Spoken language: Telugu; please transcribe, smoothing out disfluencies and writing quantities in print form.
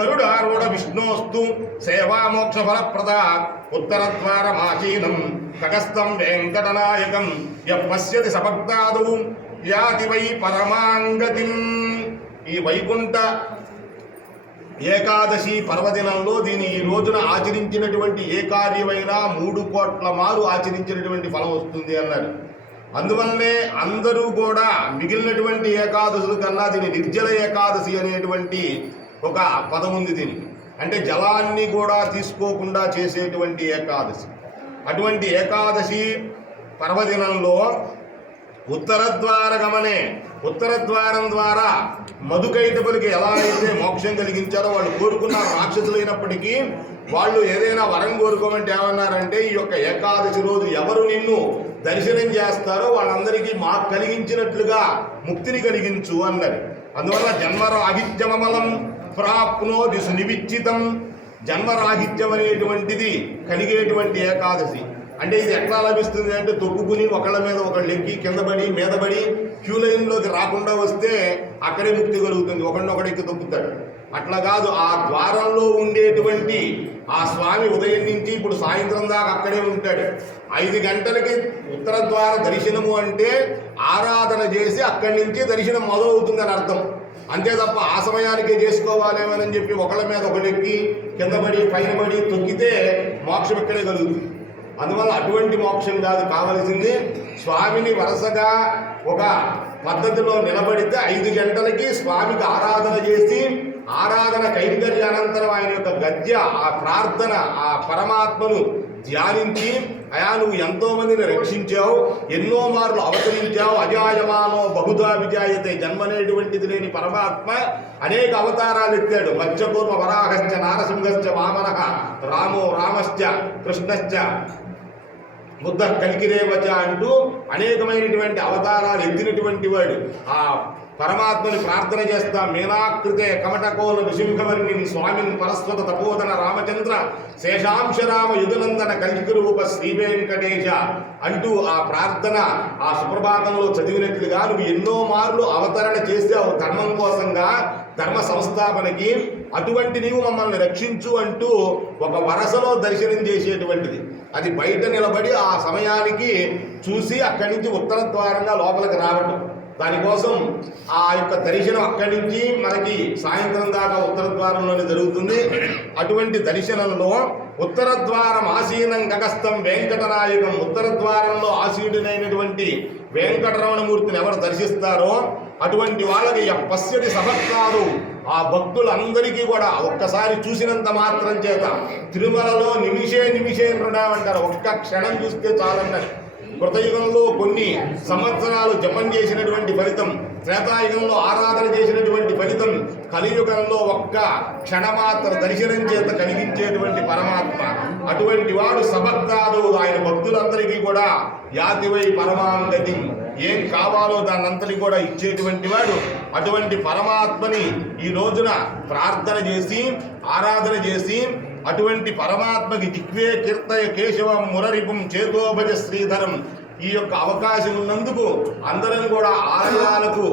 గరుడారూఢ విష్ణోస్తు సేవామోక్ష ఫలప్రద ఉత్తరద్వారమాచీనం తటస్థం వెంకటనాయకం యపశ్యతి సభక్తాదు యాతి వై పరమాంగతిం. ఈ వైకుంఠ ఏకాదశి పర్వదినంలో దీని ఈ రోజున ఆచరించినటువంటి ఏ కార్యమైనా 3 కోట్ల మారు ఆచరించినటువంటి ఫలం వస్తుంది అన్నారు. అందువల్లనే అందరూ కూడా మిగిలినటువంటి ఏకాదశుల కన్నా దీని నిర్జల ఏకాదశి అనేటువంటి ఒక పదం ఉంది దీనికి. అంటే జలాన్ని కూడా తీసుకోకుండా చేసేటువంటి ఏకాదశి. అటువంటి ఏకాదశి పర్వదినంలో ఉత్తరద్వార గమనే, ఉత్తరద్వారం ద్వారా మధుకైటపులకి ఎలా అయితే మోక్షం కలిగించారో వాళ్ళు కోరుకున్నారు. రాక్షసులైనప్పటికీ వాళ్ళు ఏదైనా వరం కోరుకోమంటే ఏమన్నారంటే, ఈ యొక్క ఏకాదశి రోజు ఎవరు నిన్ను దర్శనం చేస్తారో వాళ్ళందరికీ మాకు కలిగించినట్లుగా ముక్తిని కలిగించు అన్నది. అందువల్ల జన్మరాహిత్యమమలం ప్రాప్నోతి సునివిచ్చితం. జన్మరాహిత్యం అనేటువంటిది కలిగేటువంటి ఏకాదశి. అంటే ఇది ఎట్లా లభిస్తుంది అంటే, తొక్కుకుని ఒకళ్ళ మీద ఒకళ్ళు ఎక్కి కిందపడి మీదపడి క్యూ లైన్లోకి రాకుండా వస్తే అక్కడే ముక్తి కలుగుతుంది. ఒకడినొకడికి తొక్కుతాడు. అట్లా కాదు, ఆ ద్వారంలో ఉండేటువంటి ఆ స్వామి ఉదయం నుంచి ఇప్పుడు సాయంత్రం దాకా అక్కడే ఉంటాడు. 5 గంటలకి ఉత్తర ద్వార దర్శనము అంటే ఆరాధన చేసి అక్కడి నుంచి దర్శనం మొదలవుతుందని అర్థం. అంతే తప్ప ఆ సమయానికే చేసుకోవాలేమని చెప్పి ఒకళ్ళ మీద ఒకళ్ళెక్కి కిందపడి పైన పడి తొక్కితే మోక్షం ఇక్కడే కలుగుతుంది. అందువల్ల అటువంటి మోక్షం కాదు కావలసింది. స్వామిని వరుసగా ఒక పద్ధతిలో నిలబడితే 5 గంటలకి స్వామికి ఆరాధన చేసి, ఆరాధన కైంకర్య అనంతరం ఆయన యొక్క గద్య, ఆ ప్రార్థన, ఆ పరమాత్మను ధ్యానించి, అయా నువ్వు ఎంతో మందిని రక్షించావు, ఎన్నో మార్లు అవతరించావు, అజాయమానో బహుధా విజాయతే, జన్మనేటువంటిది లేని పరమాత్మ అనేక అవతారాలు ఎత్తాడు. మత్స్యకూర్మ వరాహశ్చ నారసింహశ్చ వామనః రామో రామశ్చ కృష్ణశ్చ బుద్ధ కలికిరేవచ అంటూ అనేకమైనటువంటి అవతారాలు ఎత్తినటువంటి వాడు. ఆ పరమాత్మని ప్రార్థన చేస్తాం. మీనాకృతే కమటకోల నృసింహవర్ణి స్వామిని పరస్వత తపోధన రామచంద్ర శేషాంశరామ యుధనందన కలికిరూప శ్రీ వెంకటేశ అంటూ ఆ ప్రార్థన ఆ సుప్రభాతంలో చదివినట్లుగా నువ్వు ఎన్నో మార్లు అవతరణ చేసావు ధర్మం కోసంగా, ధర్మ సంస్థాపనకి. అటువంటి నీవు మమ్మల్ని రక్షించు అంటూ ఒక వరసలో దర్శనం చేసేటువంటిది. అది బయట నిలబడి ఆ సమయానికి చూసి అక్కడి నుంచి ఉత్తర ద్వారంగా లోపలికి రావటం. దానికోసం ఆ యొక్క దర్శనం అక్కడి నుంచి మనకి సాయంత్రం దాకా ఉత్తర ద్వారంలోనే జరుగుతుంది. అటువంటి దర్శనంలో ఉత్తర ద్వారం ఆసీనం గగస్థం వెంకటనాయకం, ఉత్తర ద్వారంలో ఆసీనుడైనటువంటి వెంకటరమణమూర్తిని ఎవరు దర్శిస్తారో అటువంటి వాళ్ళకి పశ్యతి సభక్తారు, ఆ భక్తులందరికీ కూడా ఒక్కసారి చూసినంత మాత్రం చేత తిరుమలలో నిమిషే నృణామంటారు. ఒక్క క్షణం చూస్తే చాలన్నారు. కృతయుగంలో కొన్ని సంవత్సరాలు జపం చేసినటువంటి ఫలితం, త్రేతాయుగంలో ఆరాధన చేసినటువంటి ఫలితం, కలియుగంలో ఒక్క క్షణమాత్ర దర్శనం చేత కలిగించేటువంటి పరమాత్మ. అటువంటి వాడు సభక్తాదు, ఆయన భక్తులందరికీ కూడా యాతివై పరమాంగతి, ఏం కావాలో దాన్నంతటి కూడా ఇచ్చేటువంటి వాడు. అటువంటి పరమాత్మని ఈ రోజున ప్రార్థన చేసి ఆరాధన చేసి అటువంటి పరమాత్మకి దిక్వే కీర్తయ కేశవం మురరిపుం చేతోభజ శ్రీధరం, ఈ యొక్క అవకాశం ఉన్నందుకు అందరం కూడా ఆలయాలకు